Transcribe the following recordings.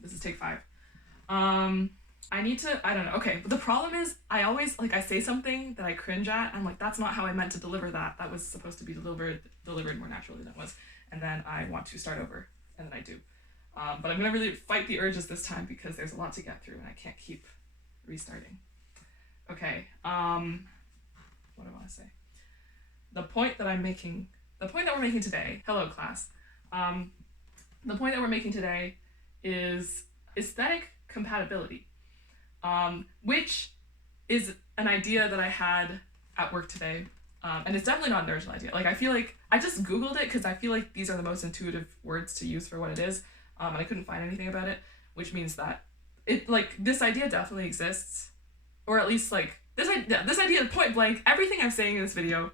This is take 5. I need to, I don't know. Okay, but the problem is I always, like, I say something that I cringe at. I'm like, that's not how I meant to deliver that. That was supposed to be delivered more naturally than it was. And then I want to start over, and then I do. But I'm going to really fight the urges this time because there's a lot to get through and I can't keep restarting. Okay, what do I want to say? The point that we're making today, hello class. The point that we're making today is aesthetic compatibility, which is an idea that I had at work today. And it's definitely not an original idea. Like, I feel like I just Googled it because I feel like these are the most intuitive words to use for what it is. And I couldn't find anything about it, which means that this idea definitely exists, or at least like this idea point blank, everything I'm saying in this video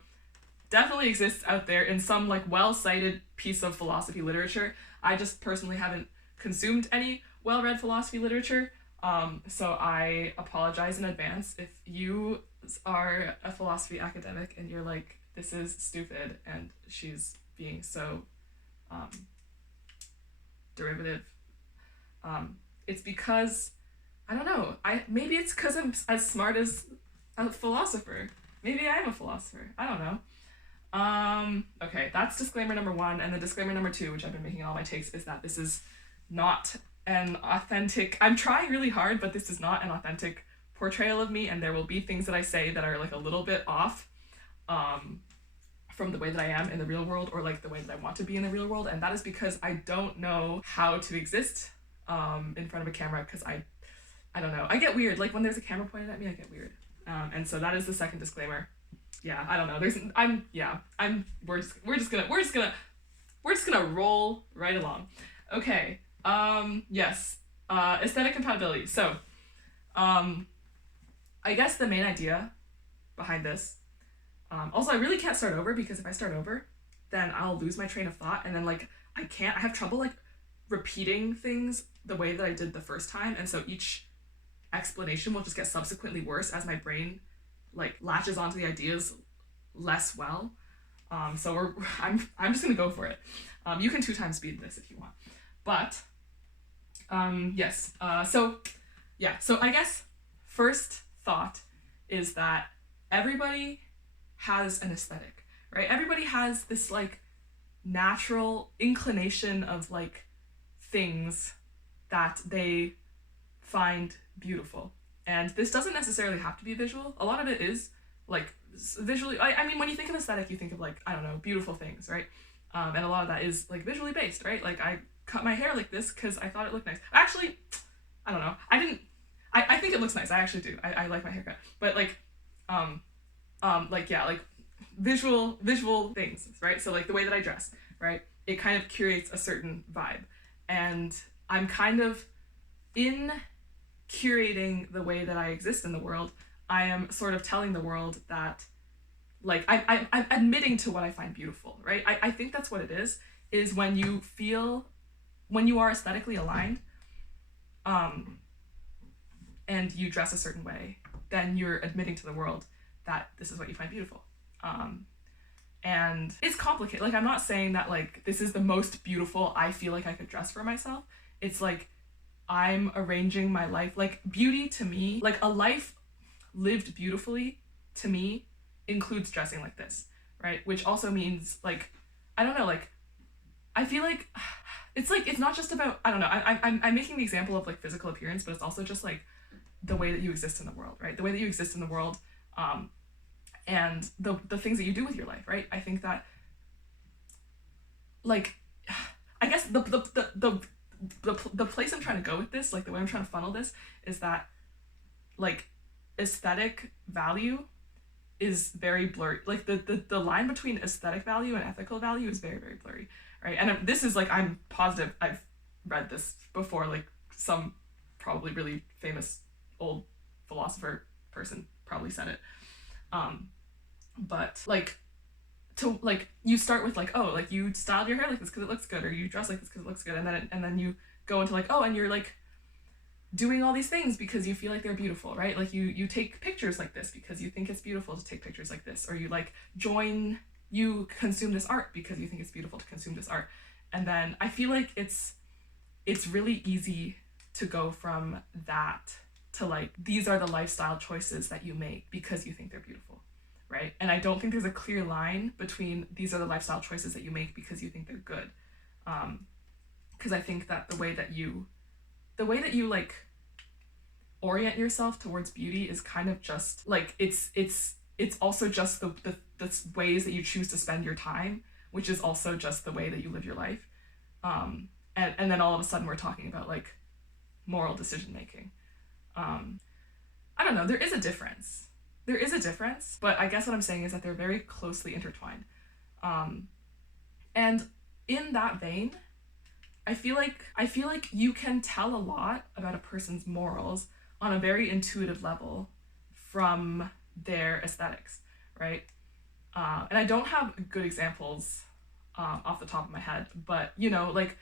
definitely exists out there in some like well-cited piece of philosophy literature. I just personally haven't consumed any well-read philosophy literature, so I apologize in advance if you are a philosophy academic and you're like, this is stupid and she's being so derivative. It's because, I don't know, maybe it's because I'm as smart as a philosopher. Maybe I am a philosopher. I don't know. Okay, that's disclaimer number 1, and the disclaimer number 2, which I've been making in all my takes, is that this is not an authentic, I'm trying really hard, but this is not an authentic portrayal of me, and there will be things that I say that are like a little bit off from the way that I am in the real world, or like the way that I want to be in the real world, and that is because I don't know how to exist in front of a camera, because I don't know, I get weird, like when there's a camera pointed at me, I get weird, and so that is the second disclaimer. Yeah, I don't know. We're just gonna roll right along. Okay. Yes. Aesthetic compatibility. So, I guess the main idea behind this. Also, I really can't start over, because if I start over, then I'll lose my train of thought, and then like I have trouble like repeating things the way that I did the first time, and so each explanation will just get subsequently worse as my brain like latches onto the ideas less well. So I'm just gonna go for it. You can 2 times speed this if you want, but yes. So I guess first thought is that everybody has an aesthetic, right? Everybody has this like natural inclination of like things that they find beautiful. And this doesn't necessarily have to be visual. A lot of it is like visually. I mean, when you think of aesthetic, you think of like, I don't know, beautiful things, right? And a lot of that is like visually based, right? Like I cut my hair like this because I thought it looked nice. Actually, I don't know. I think it looks nice. I actually do. I like my haircut. But like, like visual things, right? So like the way that I dress, right? It kind of curates a certain vibe. And I'm kind of in curating the way that I exist in the world, I am sort of telling the world that, like, I'm admitting to what I find beautiful, right? I think that's what it is when you are aesthetically aligned, and you dress a certain way, then you're admitting to the world that this is what you find beautiful. And it's complicated. Like, I'm not saying that, like, this is the most beautiful I feel like I could dress for myself. It's like, I'm arranging my life. Like, beauty to me, like a life lived beautifully to me includes dressing like this, right? Which also means, like, I don't know, like, I feel like it's not just about, I don't know, I'm making the example of like physical appearance, but it's also just like the way that you exist in the world, right? The way that you exist in the world, and the things that you do with your life, right? I think that, like, I guess the place I'm trying to go with this, like the way I'm trying to funnel this, is that, like, aesthetic value is very blurry. Like the line between aesthetic value and ethical value is very, very blurry, right? And this is like, I'm positive I've read this before, like some probably really famous old philosopher person probably said it. But like, to like, you start with like, oh, like you styled your hair like this because it looks good, or you dress like this because it looks good, and then you go into like, oh, and you're like doing all these things because you feel like they're beautiful, right? Like you take pictures like this because you think it's beautiful to take pictures like this, or you consume this art because you think it's beautiful to consume this art. And then I feel like it's really easy to go from that to like, these are the lifestyle choices that you make because you think they're beautiful, right? And I don't think there's a clear line between these are the lifestyle choices that you make because you think they're good. Because I think that the way that you like orient yourself towards beauty is kind of just like, it's also just the ways that you choose to spend your time, which is also just the way that you live your life. And then all of a sudden we're talking about like moral decision making. I don't know, there is a difference, but I guess what I'm saying is that they're very closely intertwined. And in that vein, I feel like you can tell a lot about a person's morals on a very intuitive level from their aesthetics, right? And I don't have good examples off the top of my head, but you know, like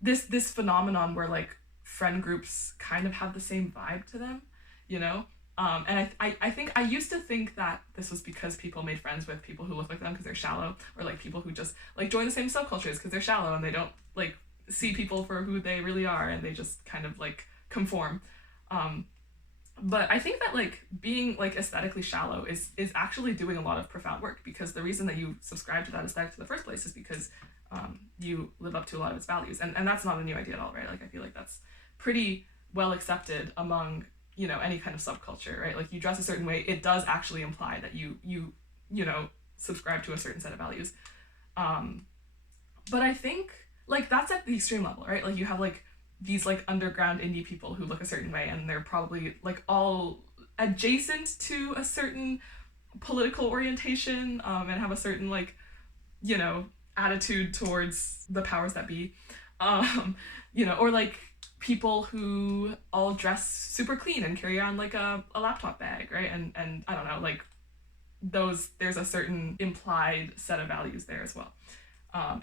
this phenomenon where like friend groups kind of have the same vibe to them, you know? And I think I used to think that this was because people made friends with people who look like them because they're shallow, or like people who just like join the same subcultures because they're shallow and they don't like see people for who they really are and they just kind of like conform. But I think that like being like aesthetically shallow is actually doing a lot of profound work, because the reason that you subscribe to that aesthetic in the first place is because you live up to a lot of its values, and that's not a new idea at all, right? Like I feel like that's pretty well accepted among, you know, any kind of subculture, right? Like you dress a certain way, it does actually imply that you know, subscribe to a certain set of values. But I think like that's at the extreme level, right? Like you have like these like underground indie people who look a certain way and they're probably like all adjacent to a certain political orientation, and have a certain like, you know, attitude towards the powers that be, you know, or like people who all dress super clean and carry on like a laptop bag, right? And I don't know, like there's a certain implied set of values there as well.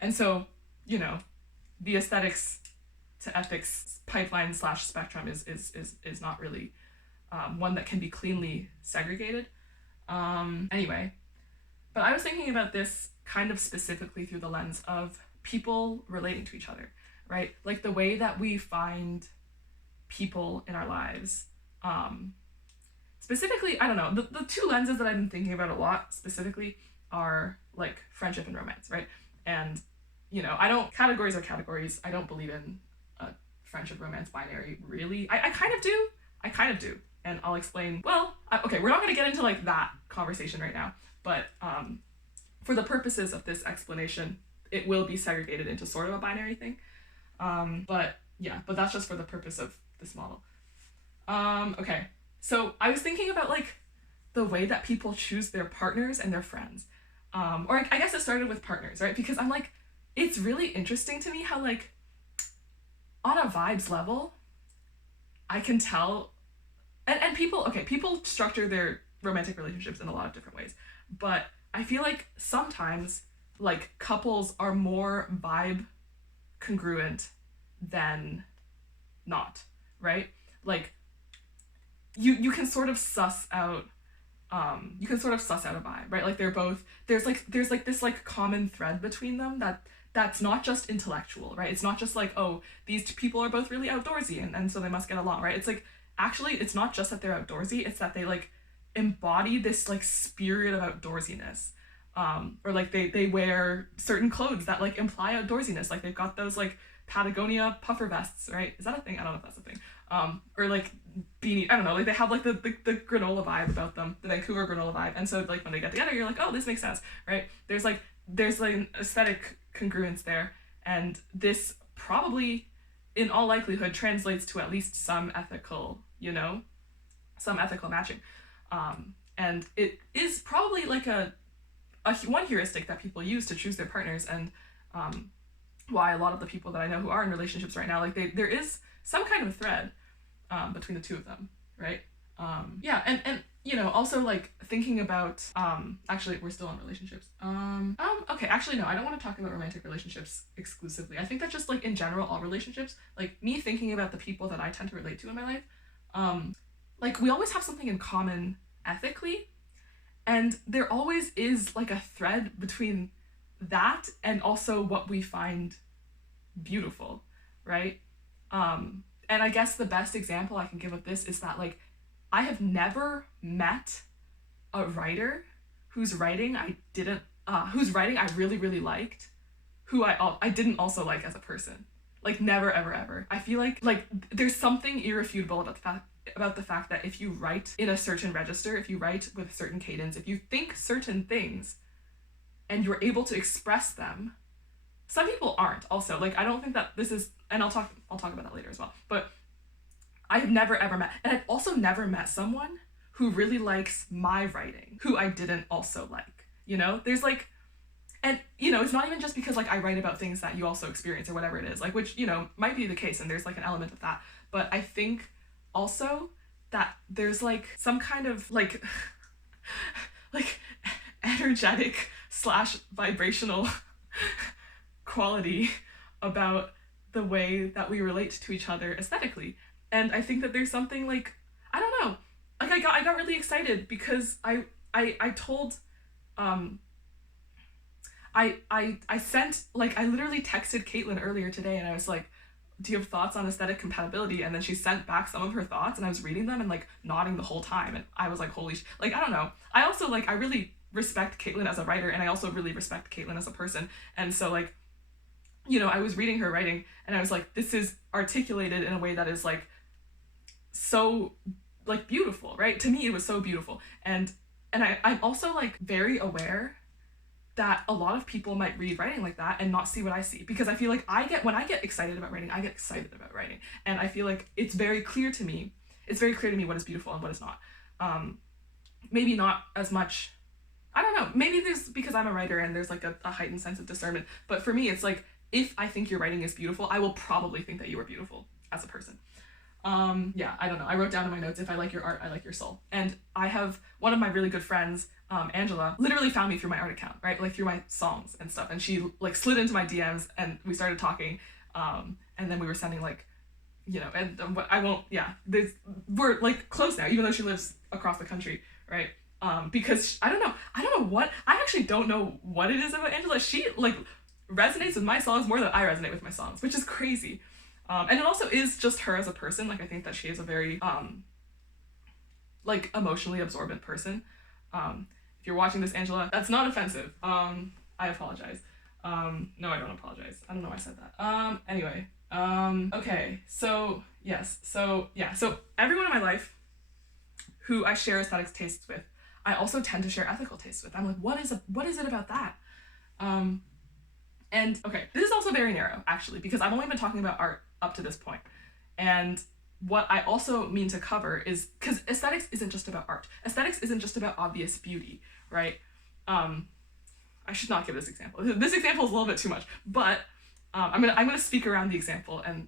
And so, you know, the aesthetics to ethics pipeline / spectrum is not really one that can be cleanly segregated. Anyway, but I was thinking about this kind of specifically through the lens of people relating to each other, right? Like the way that we find people in our lives. Specifically, I don't know, the two lenses that I've been thinking about a lot specifically are like friendship and romance, right? And, you know, categories are categories. I don't believe in a friendship romance binary, really. I kind of do. And I'll explain, well, okay, we're not going to get into like that conversation right now, but for the purposes of this explanation, it will be segregated into sort of a binary thing. But that's just for the purpose of this model. Okay, so I was thinking about like the way that people choose their partners and their friends. Or I guess it started with partners, right? Because I'm like, it's really interesting to me how like on a vibes level, I can tell, and people structure their romantic relationships in a lot of different ways, but I feel like sometimes like couples are more vibe congruent than not, right? Like you can sort of suss out a vibe, right? Like there's this like common thread between them that's not just intellectual, right? It's not just like, oh, these people are both really outdoorsy and so they must get along, right? It's like, actually, it's not just that they're outdoorsy, it's that they like embody this like spirit of outdoorsiness. Or like they wear certain clothes that like imply outdoorsiness. Like they've got those like Patagonia puffer vests, right? Is that a thing? I don't know if that's a thing. Or like beanie, I don't know, like they have like the granola vibe about them, the Vancouver granola vibe. And so like when they get together, you're like, oh, this makes sense, right? There's like an aesthetic congruence there. And this probably in all likelihood translates to at least some ethical matching. And it is probably like a one heuristic that people use to choose their partners, and why a lot of the people that I know who are in relationships right now, like there is some kind of thread between the two of them, right? And you know, also like thinking about actually we're still in relationships. Okay, actually no, I don't want to talk about romantic relationships exclusively. I think that just like in general all relationships, like me thinking about the people that I tend to relate to in my life, like we always have something in common ethically, and there always is like a thread between that and also what we find beautiful, right? And I guess the best example I can give of this is that, like, I have never met a writer whose writing I really, really liked, who I didn't also like as a person. Like, never, ever, ever. I feel like there's something irrefutable about the fact that if you write in a certain register, if you write with a certain cadence, if you think certain things and you're able to express them, some people aren't also. Like, I don't think that this is, and I'll talk about that later as well, but I've never ever met, and I've also never met someone who really likes my writing who I didn't also like, you know? There's like, and, you know, it's not even just because, like, I write about things that you also experience or whatever it is, like, which, you know, might be the case, and there's, like, an element of that, but I think also that there's, like, some kind of, like, like, energetic / vibrational quality about the way that we relate to each other aesthetically. And I think that there's something, like, I don't know, like, I got really excited because I told, I sent, like, I literally texted Caitlin earlier today, and I was like, do you have thoughts on aesthetic compatibility? And then she sent back some of her thoughts, and I was reading them and, like, nodding the whole time, and I was like, holy like, I don't know. I also, like, I really respect Caitlin as a writer, and I also really respect Caitlin as a person, and so, like, you know, I was reading her writing, and I was like, this is articulated in a way that is, like, so, like, beautiful, right? To me, it was so beautiful. And I'm also, like, very aware that a lot of people might read writing like that and not see what I see, because I feel like when I get excited about writing, I get excited about writing, and I feel like it's very clear to me what is beautiful and what is not. Maybe not as much, I don't know, maybe there's, because I'm a writer and there's, like, a heightened sense of discernment, but for me, it's like, if I think your writing is beautiful, I will probably think that you are beautiful as a person. Yeah, I don't know. I wrote down in my notes, if I like your art, I like your soul. And I have one of my really good friends, Angela, literally found me through my art account, right? Like, through my songs and stuff. And she, like, slid into my DMs, and we started talking. And then we were sending, like, you know, and I won't, yeah, we're, like, close now, even though she lives across the country, right? Because I don't know I actually don't know what it is about Angela. She, like, resonates with my songs more than I resonate with my songs, which is crazy. And it also is just her as a person. Like, I think that she is a very, like, emotionally absorbent person. If you're watching this, Angela, that's not offensive. I apologize. No, I don't apologize. I don't know why I said that. Anyway. Okay. So, yes. So, yeah. So, everyone in my life who I share aesthetics tastes with, I also tend to share ethical tastes with. I'm like, what is it about that? And, okay, this is also very narrow, actually, because I've only been talking about art up to this point. And what I also mean to cover is, because aesthetics isn't just about art. Aesthetics isn't just about obvious beauty, right? I should not give this example. This example is a little bit too much, but I'm gonna speak around the example, and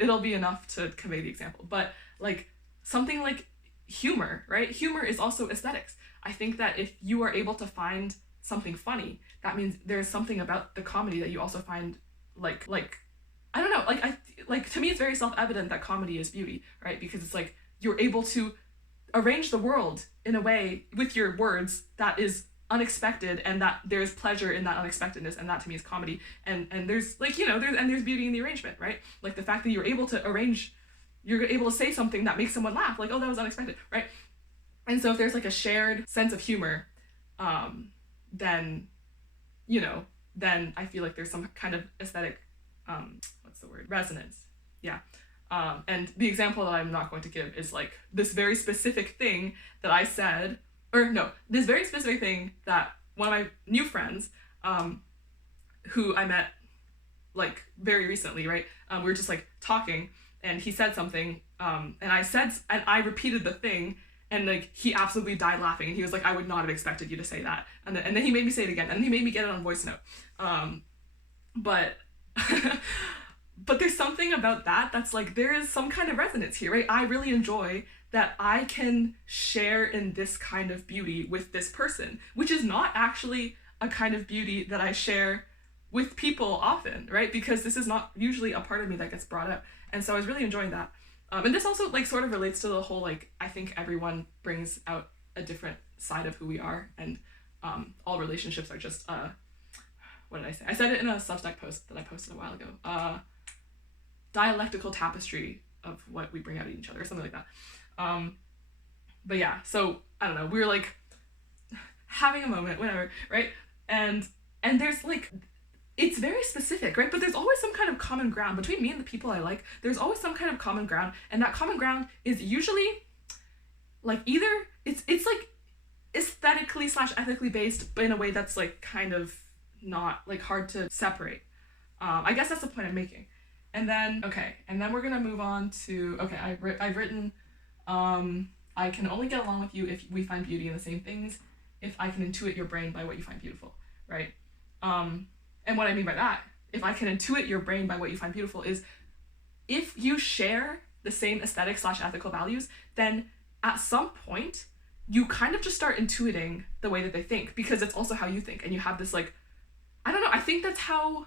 it'll be enough to convey the example. But, like, something like humor, right? Humor is also aesthetics. I think that if you are able to find something funny, that means there's something about the comedy that you also find, like I don't know, like to me it's very self-evident that comedy is beauty, right? Because it's like you're able to arrange the world in a way with your words that is unexpected, and that there's pleasure in that unexpectedness, and that to me is comedy. And there's, like, you know, there's beauty in the arrangement, right? Like, the fact that you're able to say something that makes someone laugh, like, oh, that was unexpected, right? And so if there's, like, a shared sense of humor, then, you know, then I feel like there's some kind of aesthetic, resonance. Yeah. And the example that I'm not going to give is, like, this very specific thing that I said, this very specific thing that one of my new friends, who I met, like, very recently, right? We were just, like, talking, and he said something, and I repeated the thing, and, like, he absolutely died laughing, and he was like, I would not have expected you to say that. And then he made me say it again, and he made me get it on voice note. But but there's something about that that's, like, there is some kind of resonance here, right? I really enjoy that I can share in this kind of beauty with this person, which is not actually a kind of beauty that I share with people often, right? Because this is not usually a part of me that gets brought up. And so I was really enjoying that. And this also, like, sort of relates to the whole, like, I think everyone brings out a different side of who we are, and all relationships are just, what did I say? I said it in a Substack post that I posted a while ago. Dialectical tapestry of what we bring out in each other, or something like that. But yeah, so I don't know, we were like having a moment, whatever, right? And there's like, it's very specific, right? But there's always some kind of common ground between me and the people I like. There's always some kind of common ground, and that common ground is usually like either it's like aesthetically / ethically based, but in a way that's like kind of not like hard to separate. I guess that's the point I'm making. And then we're gonna move on to I've written I can only get along with you if we find beauty in the same things, if I can intuit your brain by what you find beautiful, right? And what I mean by that, if I can intuit your brain by what you find beautiful, is if you share the same aesthetic / ethical values, then at some point you kind of just start intuiting the way that they think, because it's also how you think, and you have this like, I don't know, I think that's how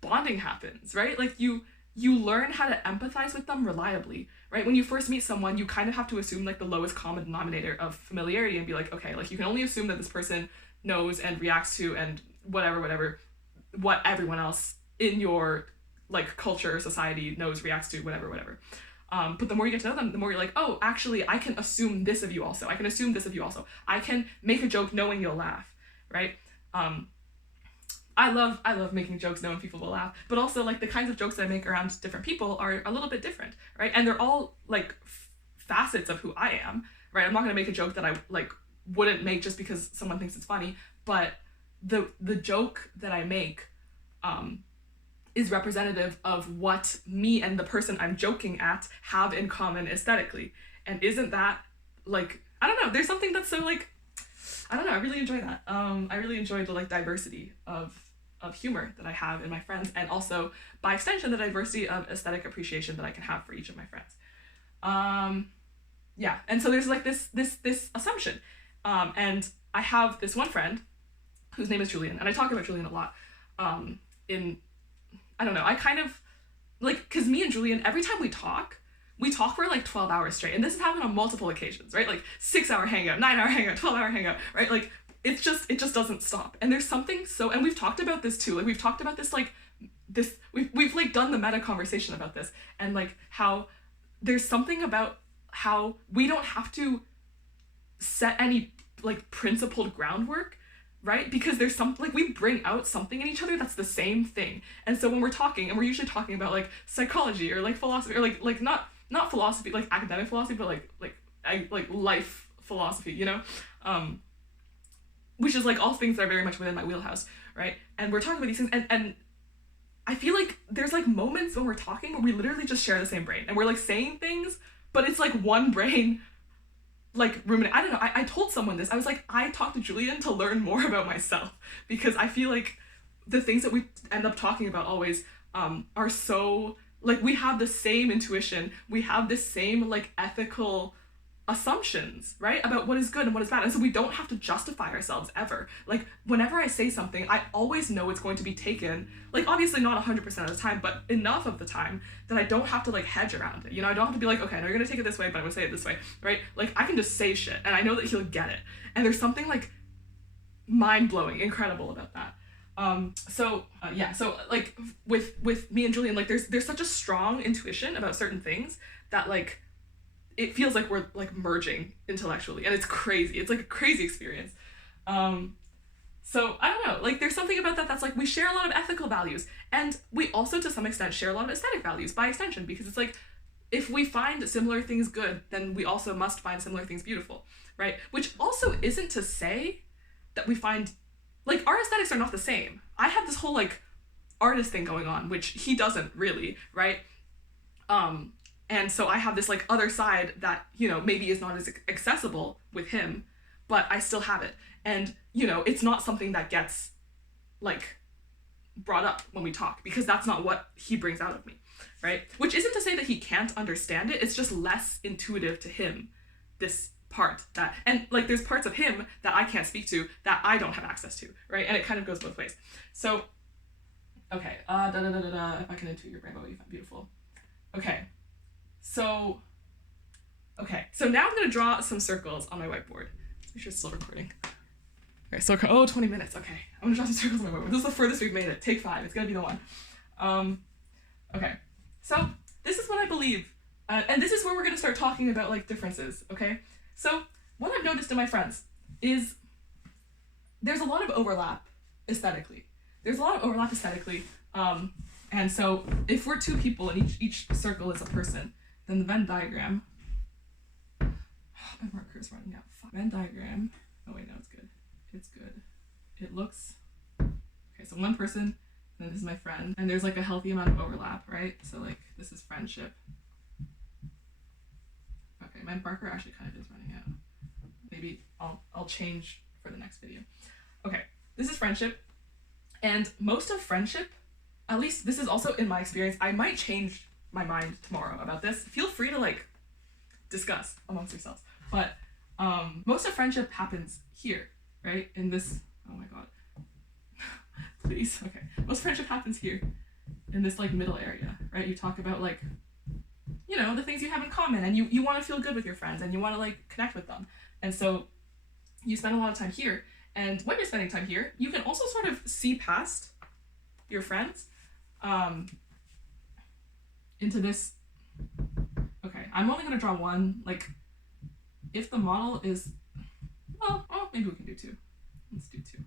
bonding happens, right? Like you learn how to empathize with them reliably, right? When you first meet someone, you kind of have to assume like the lowest common denominator of familiarity and be like, okay, like you can only assume that this person knows and reacts to and whatever what everyone else in your like culture or society knows, reacts to, whatever. But the more you get to know them, the more you're like, oh, actually I can assume this of you also. I can assume this of you also. I can make a joke knowing you'll laugh, right? I love making jokes knowing people will laugh, but also like the kinds of jokes that I make around different people are a little bit different, right? And they're all like facets of who I am, right? I'm not gonna make a joke that I like wouldn't make just because someone thinks it's funny, but the joke that I make is representative of what me and the person I'm joking at have in common aesthetically. And isn't that like, I don't know, there's something that's so like, I don't know, I really enjoy that. I really enjoy the like diversity of humor that I have in my friends, and also by extension the diversity of aesthetic appreciation that I can have for each of my friends. Yeah, and so there's like this assumption, and I have this one friend whose name is Julian, and I talk about Julian a lot. I don't know, I kind of like, because me and Julian, every time we talk for like 12 hours straight, and this has happened on multiple occasions, right? Like 6-hour hangout, 9-hour hangout, 12-hour hangout, right? Like it just doesn't stop. And there's something so, and we've talked about this too, like we've talked about this like this, we've like done the meta conversation about this, and like how there's something about how we don't have to set any like principled groundwork, right? Because there's some, like we bring out something in each other that's the same thing. And so when we're talking, and we're usually talking about like psychology or like philosophy, or like not philosophy, like academic philosophy, but like life philosophy, you know? Which is like all things that are very much within my wheelhouse, right? And we're talking about these things, and I feel like there's like moments when we're talking where we literally just share the same brain, and we're like saying things, but it's like one brain like ruminate. I don't know, I told someone this, I was like, I talked to Julian to learn more about myself, because I feel like the things that we end up talking about always are so, like we have the same intuition, we have the same like ethical assumptions, right, about what is good and what is bad, and so we don't have to justify ourselves ever. Like whenever I say something, I always know it's going to be taken, like obviously not 100% of the time, but enough of the time that I don't have to like hedge around it, you know? I don't have to be like, okay, I know you're gonna take it this way, but I'm gonna say it this way, right? Like I can just say shit and I know that he'll get it, and there's something like mind-blowing, incredible about that. So like with me and Julian, like there's such a strong intuition about certain things that like it feels like we're like merging intellectually, and it's crazy. It's like a crazy experience. So I don't know, like there's something about that that's like we share a lot of ethical values, and we also to some extent share a lot of aesthetic values by extension, because it's like if we find similar things good, then we also must find similar things beautiful, right? Which also isn't to say that we find, like our aesthetics are not the same. I have this whole like artist thing going on, which he doesn't really, right? And so I have this like other side that, you know, maybe is not as accessible with him, but I still have it. And, you know, it's not something that gets like brought up when we talk, because that's not what he brings out of me, right? Which isn't to say that he can't understand it. It's just less intuitive to him, this part that, and like there's parts of him that I can't speak to that I don't have access to, right? And it kind of goes both ways. So, okay, if I can intuit your brain about what you find beautiful. So now I'm gonna draw some circles on my whiteboard. Make sure it's still recording. Okay, so 20 minutes. Okay, I'm gonna draw some circles on my whiteboard. This is the furthest we've made it. Take 5. It's gonna be the one. Okay, so this is what I believe. And this is where we're going to start talking about like differences, okay? So what I've noticed in my friends is there's a lot of overlap aesthetically. And so if we're two people and each circle is a person, then the Venn diagram, my marker is running out. Venn diagram, oh wait, no, it's good. It looks, okay, so one person, then this is my friend, and there's like a healthy amount of overlap, right? So like this is friendship. Okay, my marker actually kind of is running out. Maybe I'll change for the next video. Okay, this is friendship, and most of friendship, at least this is also in my experience, I might change my mind tomorrow about this. Feel free to like discuss amongst yourselves. But most of friendship happens here, right? In this, oh my god. Please, okay. Most friendship happens here in this like middle area, right? You talk about like, you know, the things you have in common, and you want to feel good with your friends and you want to like connect with them. And so you spend a lot of time here. And when you're spending time here, you can also sort of see past your friends into this. Okay, I'm only going to draw one. Like, if the model is, well, maybe we can do two. Let's do two.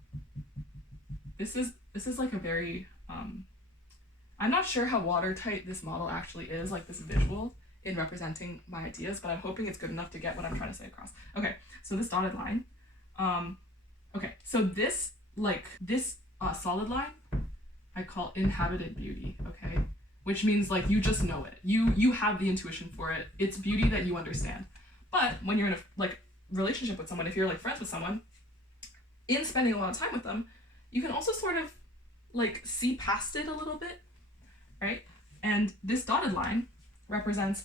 This is like a very, I'm not sure how watertight this model actually is, like this visual in representing my ideas, but I'm hoping it's good enough to get what I'm trying to say across. Okay, so this dotted line, okay, so this solid line, I call inhabited beauty, okay? Which means like you just know it. You have the intuition for it. It's beauty that you understand. But when you're in a like relationship with someone, if you're like friends with someone, in spending a lot of time with them, you can also sort of like see past it a little bit, right? And this dotted line represents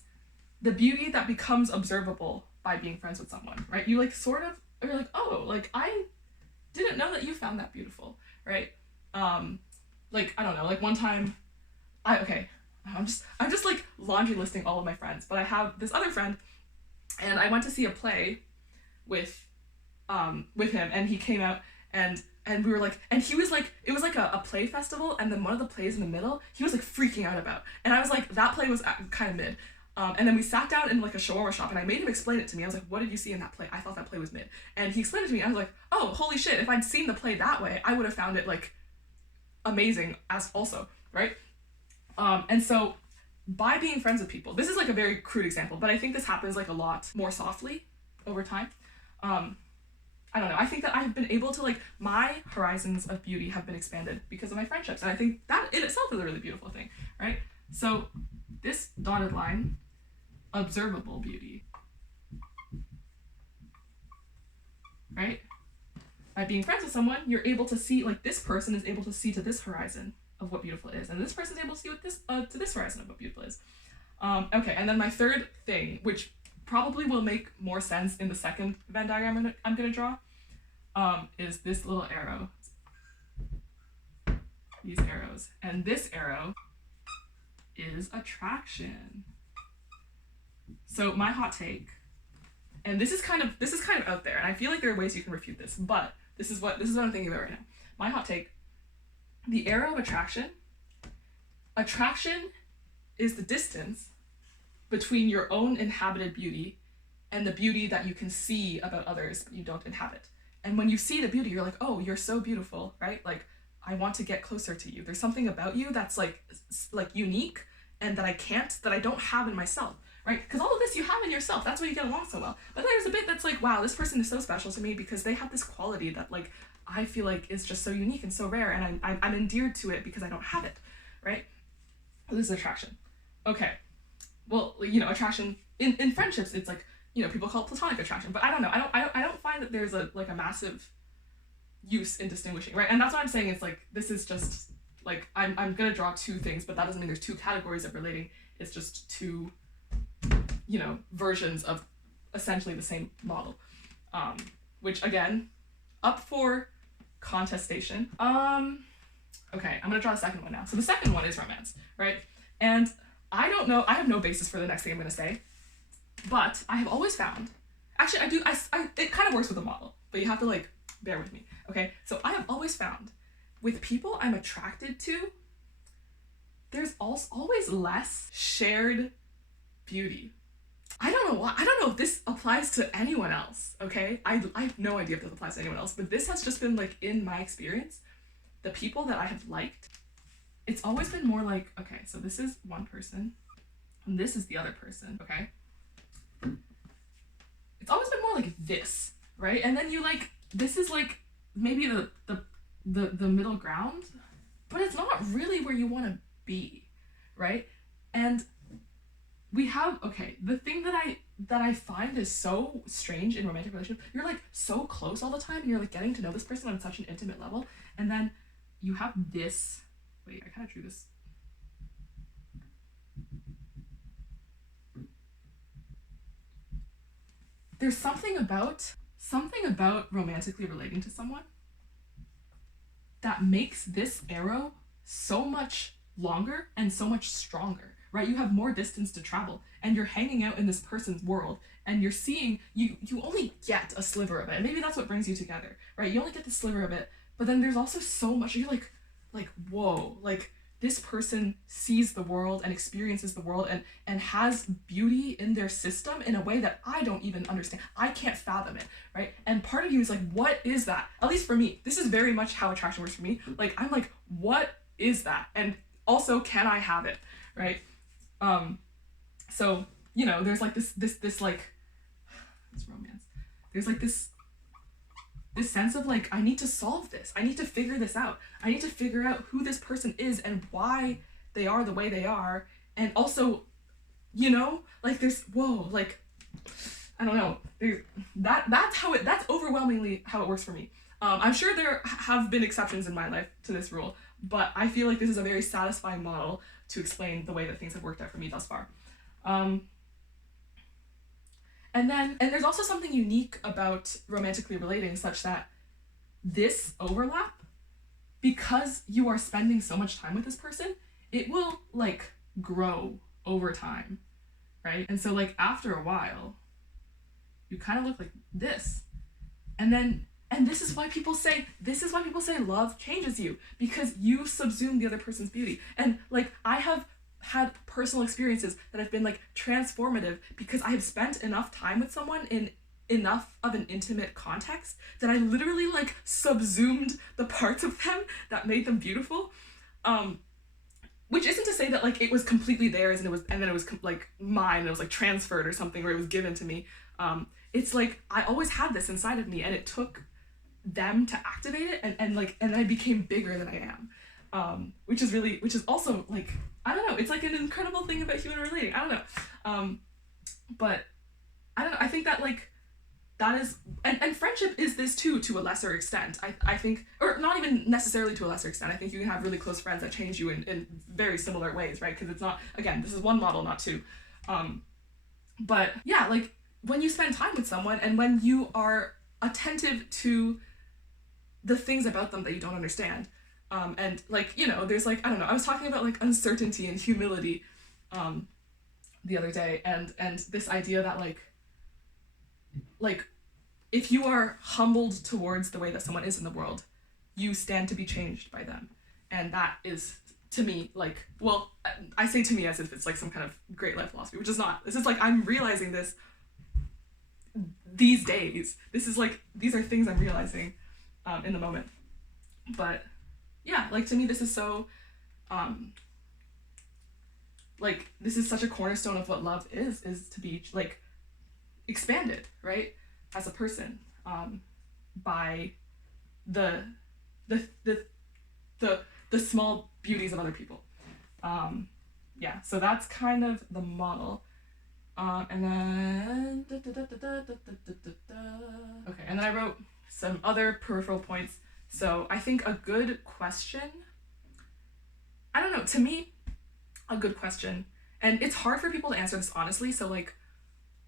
the beauty that becomes observable by being friends with someone, right? You like sort of, you're like, oh, like I didn't know that you found that beautiful, right? Like, I don't know, like one time, I'm just like laundry listing all of my friends, but I have this other friend, and I went to see a play with him, and he came out, and we were like, and he was like, it was like a play festival, and then one of the plays in the middle, he was like freaking out about, and I was like, that play was kind of mid, and then we sat down in like a shawarma shop, and I made him explain it to me. I was like, what did you see in that play? I thought that play was mid, and he explained it to me. I was like, oh, holy shit, if I'd seen the play that way, I would have found it like amazing as also, right? And so by being friends with people, this is like a very crude example, but I think this happens like a lot more softly over time. I don't know, I think that I've been able to like, my horizons of beauty have been expanded because of my friendships. And I think that in itself is a really beautiful thing, right? So this dotted line, observable beauty, right? By being friends with someone, you're able to see, like this person is able to see to this horizon of what beautiful is, and this person is able to see what this to this horizon of what beautiful is. Okay, and then my third thing, which probably will make more sense in the second Venn diagram I'm going to draw, is this little arrow. These arrows. And this arrow is attraction. So my hot take, and this is kind of out there, and I feel like there are ways you can refute this, but this is what I'm thinking about right now. My hot take, the arrow of attraction is the distance between your own inhabited beauty and the beauty that you can see about others but you don't inhabit. And when you see the beauty, you're like, oh, you're so beautiful, right? Like, I want to get closer to you. There's something about you that's like unique and that I don't have in myself, right? Because all of this you have in yourself. That's why you get along so well. But there's a bit that's like, wow, this person is so special to me because they have this quality that like I feel like is just so unique and so rare, and I'm endeared to it because I don't have it, right? This is attraction. Okay. Well, you know, attraction in friendships, it's like, you know, people call it platonic attraction, but I don't know. I don't find that there's a massive use in distinguishing, right? And that's what I'm saying. It's like, this is just like, I'm gonna draw two things, but that doesn't mean there's two categories of relating. It's just two, you know, versions of essentially the same model, which again, up for contestation. Okay, I'm gonna draw the second one now. So the second one is romance, right? And I don't know, I have no basis for the next thing I'm gonna say, but I have always found, actually I do, it kind of works with the model, but you have to like, bear with me, okay? So I have always found, with people I'm attracted to, there's also always less shared beauty. I don't know why. I don't know if this applies to anyone else, okay? I have no idea if this applies to anyone else, but this has just been like, in my experience, the people that I have liked, it's always been more like, okay, so this is one person, and this is the other person, okay? It's always been more like this, right? And then you like, this is like maybe the middle ground, but it's not really where you want to be, right? And we have, okay, the thing that I find is so strange in romantic relationships, you're like so close all the time, and you're like getting to know this person on such an intimate level, and then you have this, wait, I kind of drew this. There's something about romantically relating to someone that makes this arrow so much longer and so much stronger, right? You have more distance to travel, and you're hanging out in this person's world, and you're seeing, you only get a sliver of it, and maybe that's what brings you together, right? You only get the sliver of it, but then there's also so much, you're like, whoa, like, this person sees the world and experiences the world and has beauty in their system in a way that I don't even understand. I can't fathom it, right? And part of you is like, what is that? At least for me, this is very much how attraction works for me. Like, I'm like, what is that? And also, can I have it, right? So, you know, there's like this like, it's romance. There's like this sense of like, I need to solve this. I need to figure this out. I need to figure out who this person is and why they are the way they are. And also, you know, like there's, whoa, like, I don't know. That's overwhelmingly how it works for me. I'm sure there have been exceptions in my life to this rule, but I feel like this is a very satisfying model to explain the way that things have worked out for me thus far. And there's also something unique about romantically relating, such that this overlap, because you are spending so much time with this person, it will like grow over time, right? And so like after a while, you kind of look like this. And this is why people say love changes you, because you subsume the other person's beauty. And like, I have had personal experiences that have been like transformative because I have spent enough time with someone in enough of an intimate context that I literally like subsumed the parts of them that made them beautiful. Which isn't to say that like it was completely theirs and then it was like mine and it was like transferred or something, or it was given to me. It's like I always had this inside of me, and it took them to activate it, and I became bigger than I am. Which is also like, I don't know, it's like an incredible thing about human relating. I don't know. But I don't know, I think that like that is, and friendship is this too, to a lesser extent. I think, or not even necessarily to a lesser extent. I think you can have really close friends that change you in very similar ways, right? Because it's not, again, this is one model, not two. But yeah, like when you spend time with someone and when you are attentive to the things about them that you don't understand, and like, you know, there's like, I don't know, I was talking about like uncertainty and humility the other day, and this idea that like if you are humbled towards the way that someone is in the world, you stand to be changed by them. And that is, to me, like, well, I say to me as if it's like some kind of great life philosophy, which is not. This is like, I'm realizing this these days. This is like, these are things I'm realizing in the moment. But yeah, like to me, this is so, like, this is such a cornerstone of what love is to be like expanded, right, as a person, by the small beauties of other people. Yeah, so that's kind of the model. And then okay, and then I wrote some other peripheral points. So I think a good question, I don't know, to me, a good question, and it's hard for people to answer this honestly, so like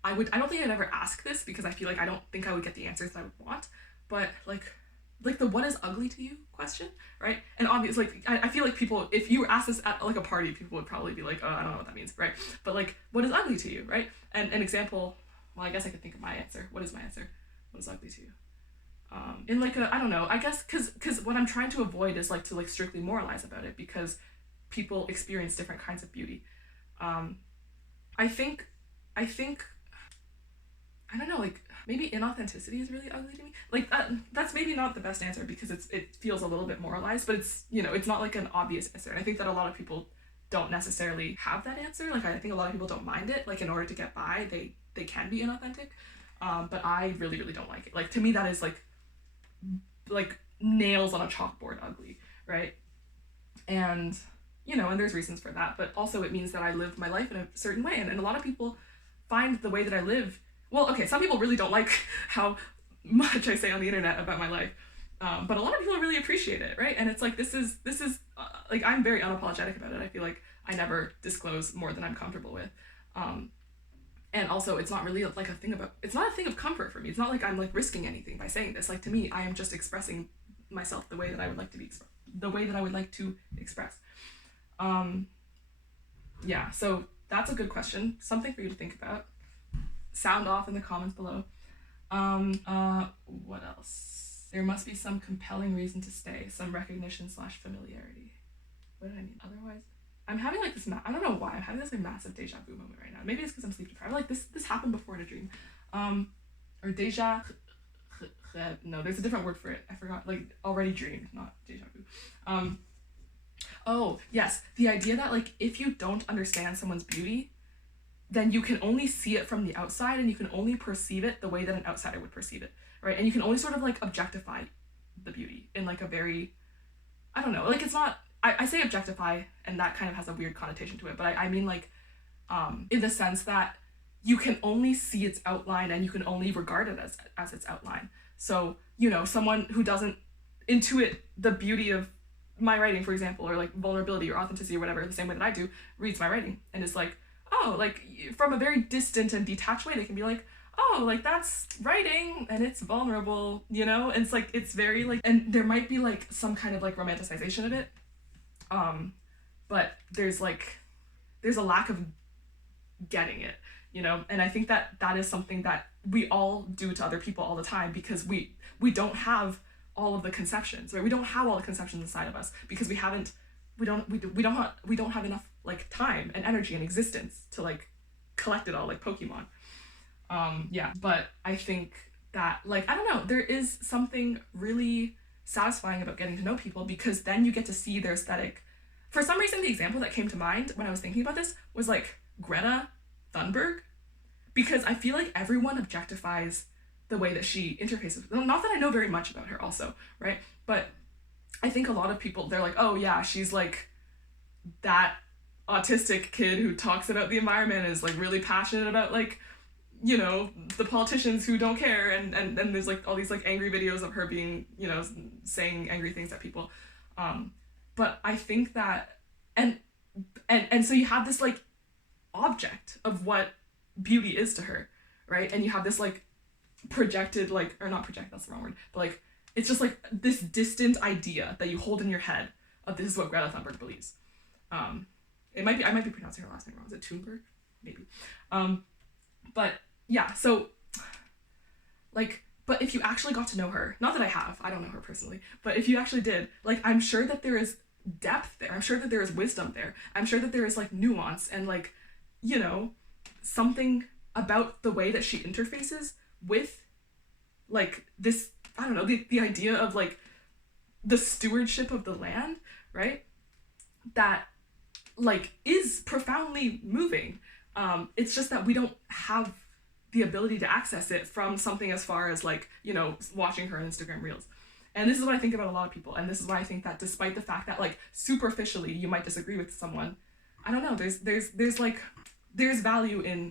I don't think I'd ever ask this because I feel like I don't think I would get the answers that I would want, but like the what is ugly to you question, right? And obviously, like, I feel like people, if you ask this at like a party, people would probably be like, oh, I don't know what that means, right? But like, what is ugly to you, right? And an example, well, I guess I could think of my answer. What is my answer? What is ugly to you? In like a, I don't know, I guess because what I'm trying to avoid is like to like strictly moralize about it, because people experience different kinds of beauty. I think I don't know, like maybe inauthenticity is really ugly to me. Like that's maybe not the best answer because it feels a little bit moralized, but it's, you know, it's not like an obvious answer. And I think that a lot of people don't necessarily have that answer. Like I think a lot of people don't mind it. Like in order to get by, they can be inauthentic. But I really, really don't like it. Like to me that is like nails on a chalkboard ugly, right? And you know, and there's reasons for that, but also it means that I live my life in a certain way. And a lot of people find the way that I live, well, okay, some people really don't like how much I say on the internet about my life, but a lot of people really appreciate it, right? And it's like, this is like, I'm very unapologetic about it. I feel like I never disclose more than I'm comfortable with. And also it's not really like it's not a thing of comfort for me. It's not like I'm like risking anything by saying this. Like to me, I am just expressing myself the way that I would like to be the way that I would like to express. Yeah, so that's a good question. Something for you to think about. Sound off in the comments below. What else? There must be some compelling reason to stay, some recognition / familiarity. What did I mean? Otherwise, I'm having like this, I don't know why, I'm having this like massive deja vu moment right now. Maybe it's because I'm sleep deprived. Like this happened before in a dream. Or deja, no, there's a different word for it. I forgot, like already dreamed, not deja vu. Oh, yes, the idea that like if you don't understand someone's beauty, then you can only see it from the outside and you can only perceive it the way that an outsider would perceive it, right? And you can only sort of like objectify the beauty in like a very, I don't know, like it's not, I say objectify and that kind of has a weird connotation to it, but I mean like in the sense that you can only see its outline and you can only regard it as its outline. So, you know, someone who doesn't intuit the beauty of my writing, for example, or like vulnerability or authenticity or whatever, the same way that I do, reads my writing and is like, oh, like from a very distant and detached way, they can be like, oh, like that's writing and it's vulnerable, you know? And it's like, it's very like, and there might be like some kind of like romanticization of it. But there's a lack of getting it, you know? And I think that that is something that we all do to other people all the time because we don't have all of the conceptions, right? We don't have all the conceptions inside of us because we don't have enough like time and energy and existence to like collect it all like Pokemon. Yeah, but I think that like, I don't know, there is something really satisfying about getting to know people because then you get to see their aesthetic. For some reason, the example that came to mind when I was thinking about this was like Greta Thunberg, because I feel like everyone objectifies the way that she interfaces. Not that I know very much about her also, right? But I think a lot of people, they're like, oh yeah, she's like that autistic kid who talks about the environment and is like really passionate about like, you know, the politicians who don't care, and there's like all these like angry videos of her being, you know, saying angry things at people. But I think that and so you have this like object of what beauty is to her, right? And you have this like projected like, or not project, that's the wrong word, but like it's just like this distant idea that you hold in your head of this is what Greta Thunberg believes. I might be pronouncing her last name wrong. Is it Thunberg? Maybe. But yeah, so like, but if you actually got to know her, not that I don't know her personally, but if you actually did, like, I'm sure that there is depth there. I'm sure that there is wisdom there. I'm sure that there is like nuance and like, you know, something about the way that she interfaces with like this, I don't know, the idea of like the stewardship of the land, right? That like is profoundly moving. It's just that we don't have the ability to access it from something as far as like, you know, watching her on Instagram Reels. And this is what I think about a lot of people. And this is why I think that despite the fact that like superficially you might disagree with someone, I don't know, there's value in